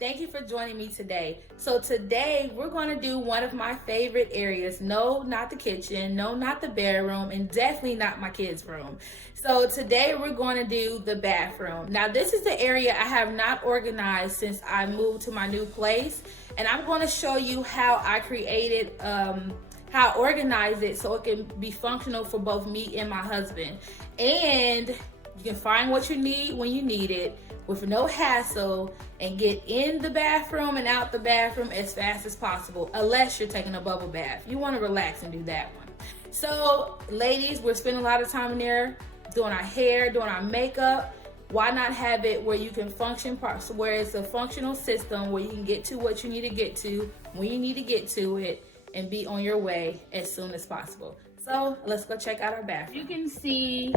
Thank you for joining me today. So today we're going to do one of my favorite areas. No, not the kitchen. No, not the bedroom. And definitely not my kids' room. So today we're going to do the bathroom. Now this is the area I have not organized since I moved to my new place. And I'm going to show you how I created, how I organize it so it can be functional for both me and my husband. And you can find what you need when you need it with no hassle and get in the bathroom and out the bathroom as fast as possible, unless you're taking a bubble bath. You want to relax and do that one. So ladies, we're spending a lot of time in there doing our hair, doing our makeup. Why not have it where you can function, where it's a functional system where you can get to what you need to get to when you need to get to it and be on your way as soon as possible. So let's go check out our bathroom. You can see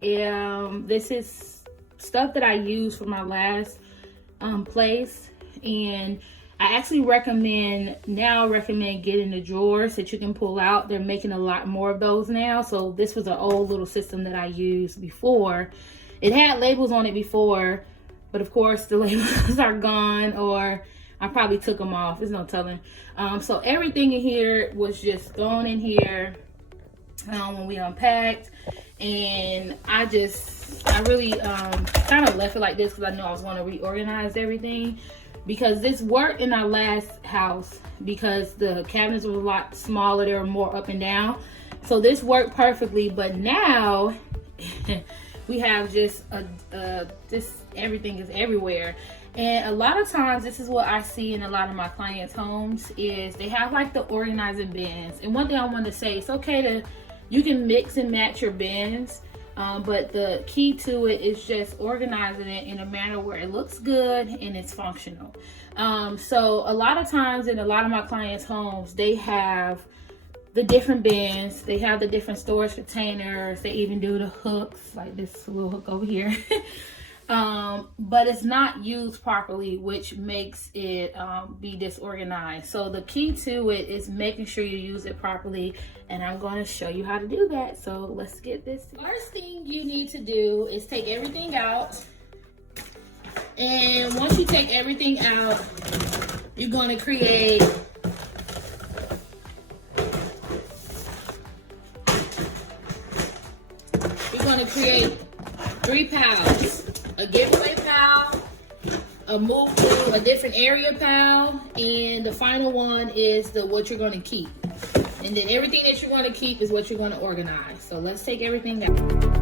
this is stuff that I used for my last place, and I actually recommend getting the drawers that you can pull out. They're making a lot more of those now. So this was an old little system that I used before. It had labels on it before, but of course the labels are gone, or I probably took them off. There's no telling. So everything in here was just thrown in here when we unpacked, and I really kind of left it like this because I knew I was going to reorganize everything, because this worked in our last house because the cabinets were a lot smaller. They were more up and down, so this worked perfectly. But now we have just everything is everywhere. And a lot of times, this is what I see in a lot of my clients' homes, is they have like the organizing bins. And one thing I want to say, it's okay you can mix and match your bins, but the key to it is just organizing it in a manner where it looks good and it's functional. So a lot of times in a lot of my clients' homes, they have the different bins, they have the different storage containers, they even do the hooks, like this little hook over here. But it's not used properly, which makes it be disorganized. So the key to it is making sure you use it properly, and I'm going to show you how to do that. So let's get this. First thing you need to do is take everything out, and once you take everything out, you're going to create three piles: a giveaway pile, a move to a different area pile, and the final one is what you're going to keep. And then everything that you're going to keep is what you're going to organize. So let's take everything out.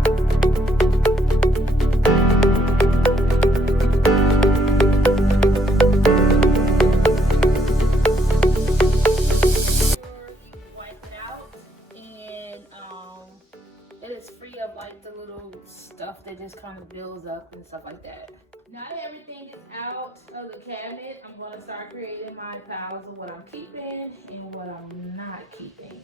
Like the little stuff that just kind of builds up and stuff like that. Now that everything is out of the cabinet, I'm going to start creating my piles of what I'm keeping and what I'm not keeping.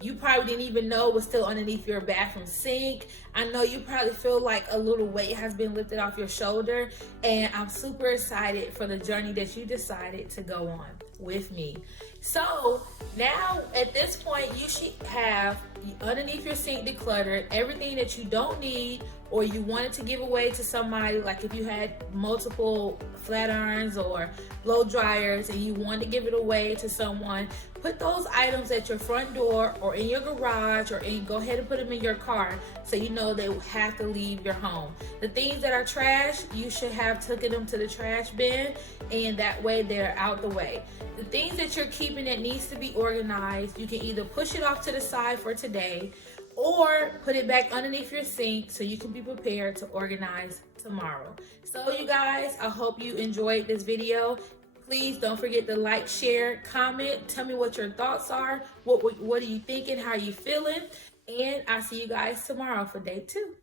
You probably didn't even know was still underneath your bathroom sink. I know you probably feel like a little weight has been lifted off your shoulder, and I'm super excited for the journey that you decided to go on with me. So now at this point, you should have underneath your sink decluttered everything that you don't need or you wanted to give away to somebody. Like if you had multiple flat irons or blow dryers and you wanted to give it away to someone, put those items at your front door or in your garage, or go ahead and put them in your car so you know they have to leave your home. The things that are trash, you should have taken them to the trash bin, and that way they're out the way. The things that you're keeping that needs to be organized, you can either push it off to the side for today, or put it back underneath your sink so you can be prepared to organize tomorrow. So you guys, I hope you enjoyed this video. Please don't forget to like, share, comment. Tell me what your thoughts are. What are you thinking? How are you feeling? And I'll see you guys tomorrow for day 2.